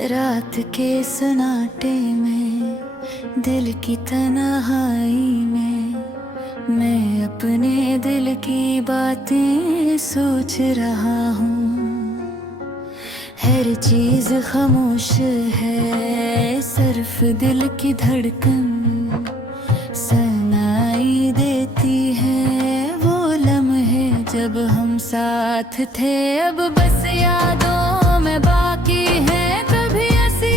रात के सन्नाटे में, दिल की तन्हाई में, मैं अपने दिल की बातें सोच रहा हूँ। हर चीज खामोश है, सिर्फ दिल की धड़कन सुनाई देती है। वो लम्हे जब हम साथ थे, अब बस यादों में बाकी है। कभी ऐसी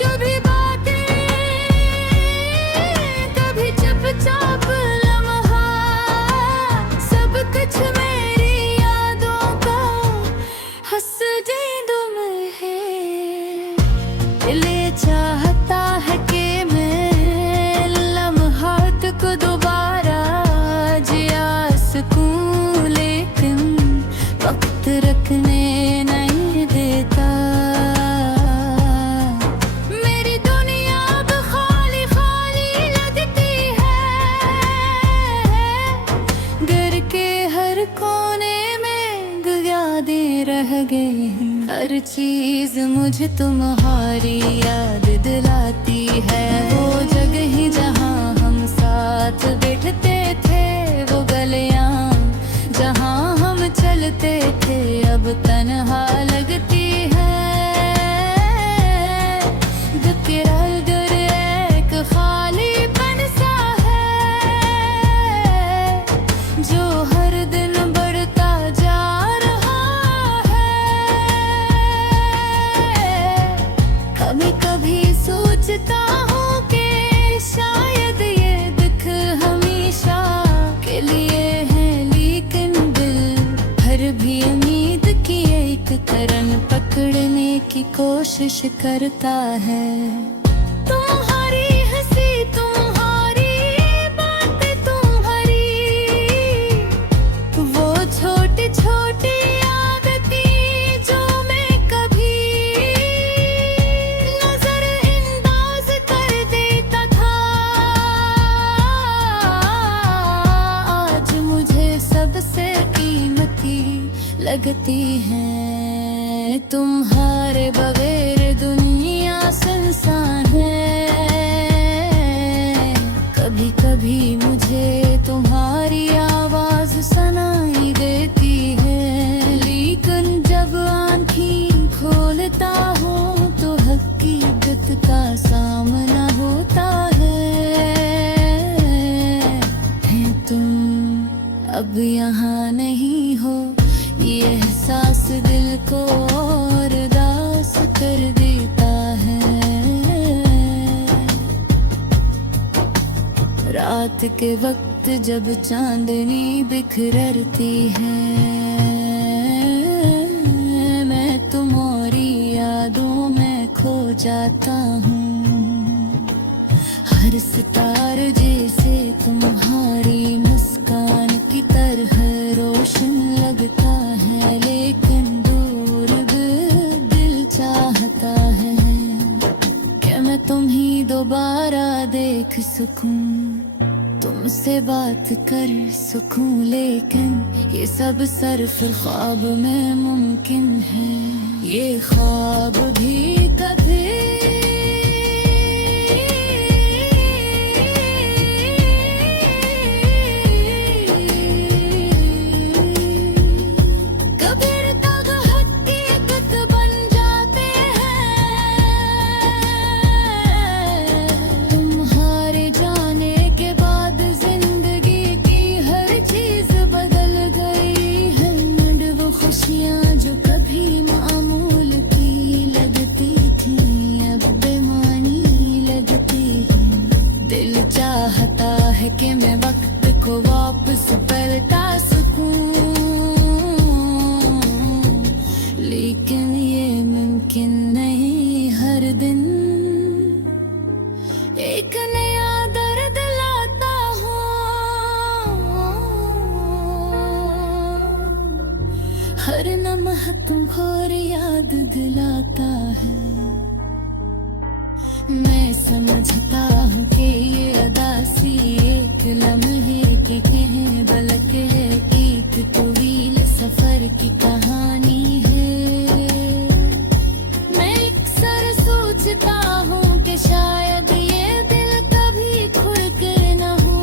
कभी बातें, कभी चुपचाप लम्हा, सब कुछ मेरी यादों का हंसती दुम है। दिल चाहता है कि मैं लम्हात को दोबारा जिया सकूं, लेकिन वक्त रखने नहीं देता। मेरी दुनिया अब खाली खाली लगती है, घर के हर कोने में यादें रह गई हैं। हर चीज मुझे तुम्हारी याद दिलाती है। वो जगह ही जहाँ हम साथ बैठते थे, वो गलियाँ जहाँ हम चलते थे, अब तन्हा लगती है। दुर एक खालीपन सा है, जो हर दिन बढ़ता जा रहा है। कभी कभी सोचता हूँ कि शायद ये दुख हमेशा के लिए है, लेकिन दिल भर भी उम्मीद की एक करन पकड़ने की कोशिश करता है। तुम्हारी हंसी, तुम्हारी बातें, तुम्हारी वो छोटी छोटी आदतें जो मैं कभी नजरअंदाज कर देता था, आज मुझे सबसे कीमती लगती हैं। तुम्हारे बगैर दुनिया सुनसान है। कभी कभी मुझे तुम्हारी आवाज सुनाई देती है, लेकिन जब आँखें खोलता हूँ तो हकीकत का सामना होता है। तुम अब यहाँ नहीं हो, ये एहसास दिल को और उदास कर देता है। रात के वक्त जब चांदनी बिखरती है, मैं तुम्हारी यादों में खो जाता हूँ। हर सितार जैसे तुम्हारी मुस्कान की तरह रोशन लगता है, लेकिन दूर दिल चाहता है कि मैं तुम्हें दोबारा देख सकूं, तुमसे बात कर सकूं, लेकिन ये सब सिर्फ ख्वाब में मुमकिन है। ये ख्वाब भी कभी जो कभी मामूल की लगती थी, अब बेमानी लगती थी। दिल चाहता है कि मैं वक्त को वापस पलटा सकूं, लेकिन ये मुमकिन नहीं। हर दिन एक नया दर्द लाता हूँ, हर लम्हा तुमको याद दिलाता है। मैं समझता हूँ कि ये अदासी एक लम्हे की है, बल्कि एक तवील सफर की कहानी है। मैं अक्सर सोचता हूँ कि शायद ये दिल कभी खुलकर न हो।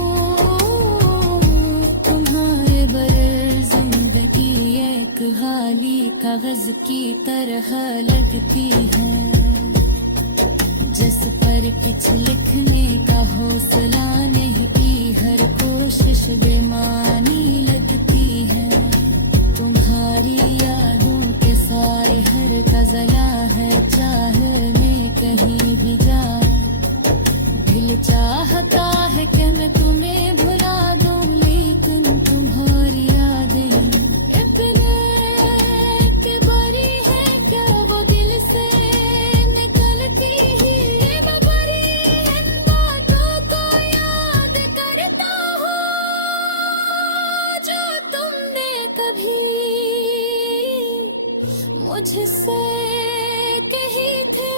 तुम्हारे बगैर जिंदगी एक खाली कागज की तरह लगती है, जिस पर कुछ लिखने का हौसला नहीं, हर कोशिश बेमानी लगती है। तुम्हारी यादों के साए हर गजला है, चाहे मैं कहीं भी जाऊं। दिल चाहता है कि मैं तुम्हें भुला दूं, लेकिन तुम्हारी यादें इतने के बरी है क्या वो दिल से निकलती ही। मैं बरी इन बातों को याद करता हूँ जो तुमने कभी मुझसे कही थी।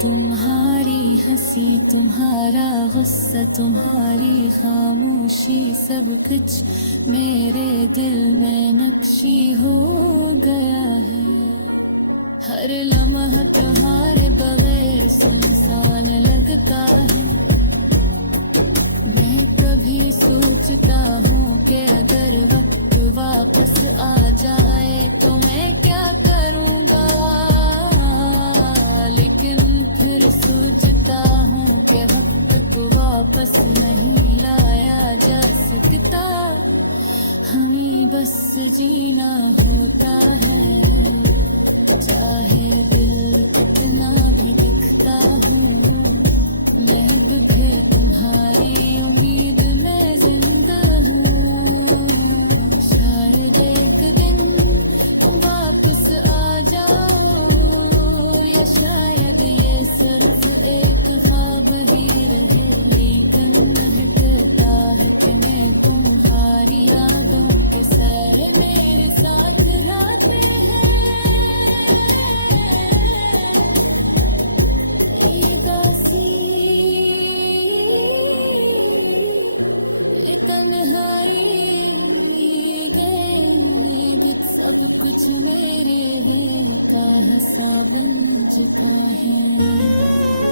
तुम्हारी हंसी, तुम्हारा गुस्सा, तुम्हारी खामोशी, सब कुछ मेरे दिल में नक्शी हो गया है। हर लम्हा तुम्हारे बगैर सुनसान लगता है। मैं कभी सोचता हूँ कि अगर वक्त वापस आ जाए तो मैं क्या करूँगा, लेकिन फिर सोचता हूँ कि वक्त को वापस नहीं लाया जा सकता। हमें बस जीना होता है, चाहे दिल कितना भी दिखता हूँ। मैं भी तुम्हारी उम्मीद में जिंदा हूँ। शायद एक दिन तुम वापस आ जाओ, या शायद ये सिर्फ एक ख्वाब ही रहे। लेकिन कहता है कि मैं तुम्हारी यादों के सारे मेरे साथ रहते हैं। ये दासी, ये तन्हाई, गए सब कुछ मेरे है का हसा बन चुका है।